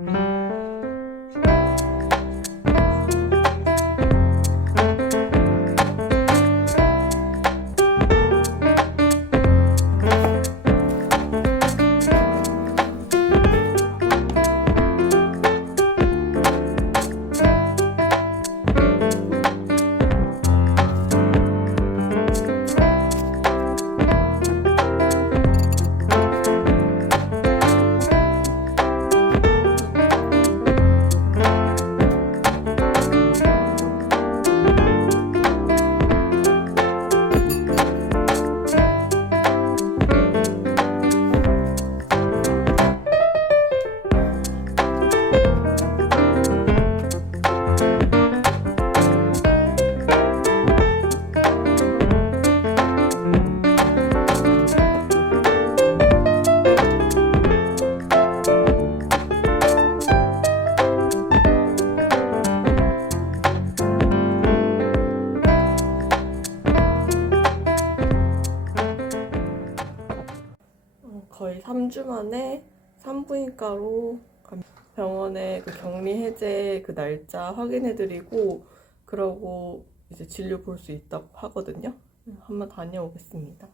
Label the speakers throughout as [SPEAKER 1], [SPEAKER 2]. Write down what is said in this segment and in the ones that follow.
[SPEAKER 1] 어, 거의 3주 만에 산부인과로 감- 병원에 그 격리 해제 그 날짜 확인해드리고 그러고 이제 진료 볼 수 있다고 하거든요. 한번 다녀오겠습니다.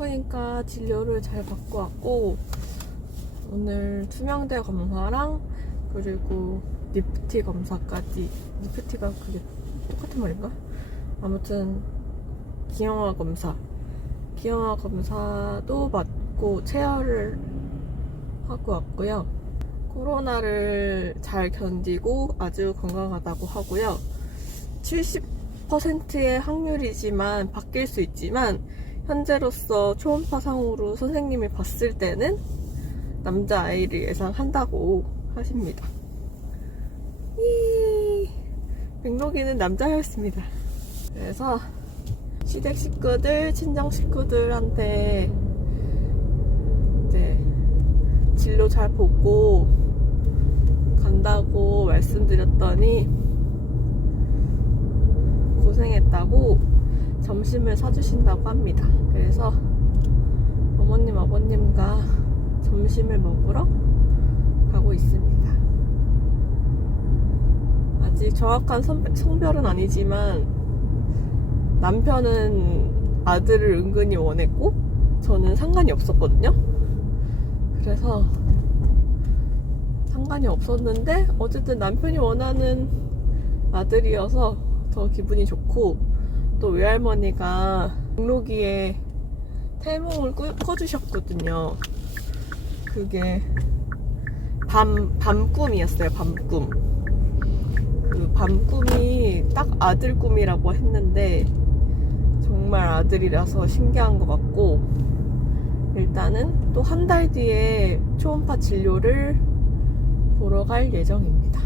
[SPEAKER 1] 산부인과 진료를 잘 받고 왔고 오늘 투명대 검사랑 그리고 니프티 검사까지 니프티가 그게 똑같은 말인가? 아무튼 기형아 검사. 기형아 검사도 받고 체열을 하고 왔고요. 코로나를 잘 견디고 아주 건강하다고 하고요. 70%의 확률이지만 바뀔 수 있지만 현재로서 초음파상으로 선생님이 봤을 때는 남자아이를 예상한다고 하십니다. 이 백록이는 남자였습니다. 그래서 시댁 식구들, 친정 식구들한테 이제 진료 잘 보고 간다고 말씀드렸더니 고생했다고 점심을 사주신다고 합니다. 그래서 어머님, 아버님과 점심을 먹으러 가고 있습니다. 아직 정확한 성, 성별은 아니지만 남편은 아들을 은근히 원했고 저는 상관이 없었거든요. 그래서 상관이 없었는데 어쨌든 남편이 원하는 아들이어서 더 기분이 좋고 또 외할머니가 등록이에 태몽을 꾸- 꺼주셨거든요. 그게 밤, 밤꿈이었어요, 밤꿈. 그 밤꿈이 딱 아들 꿈이라고 했는데 정말 아들이라서 신기한 것 같고 일단 나는 또한 달 뒤에 초음파 진료를 보러 갈 예정입니다.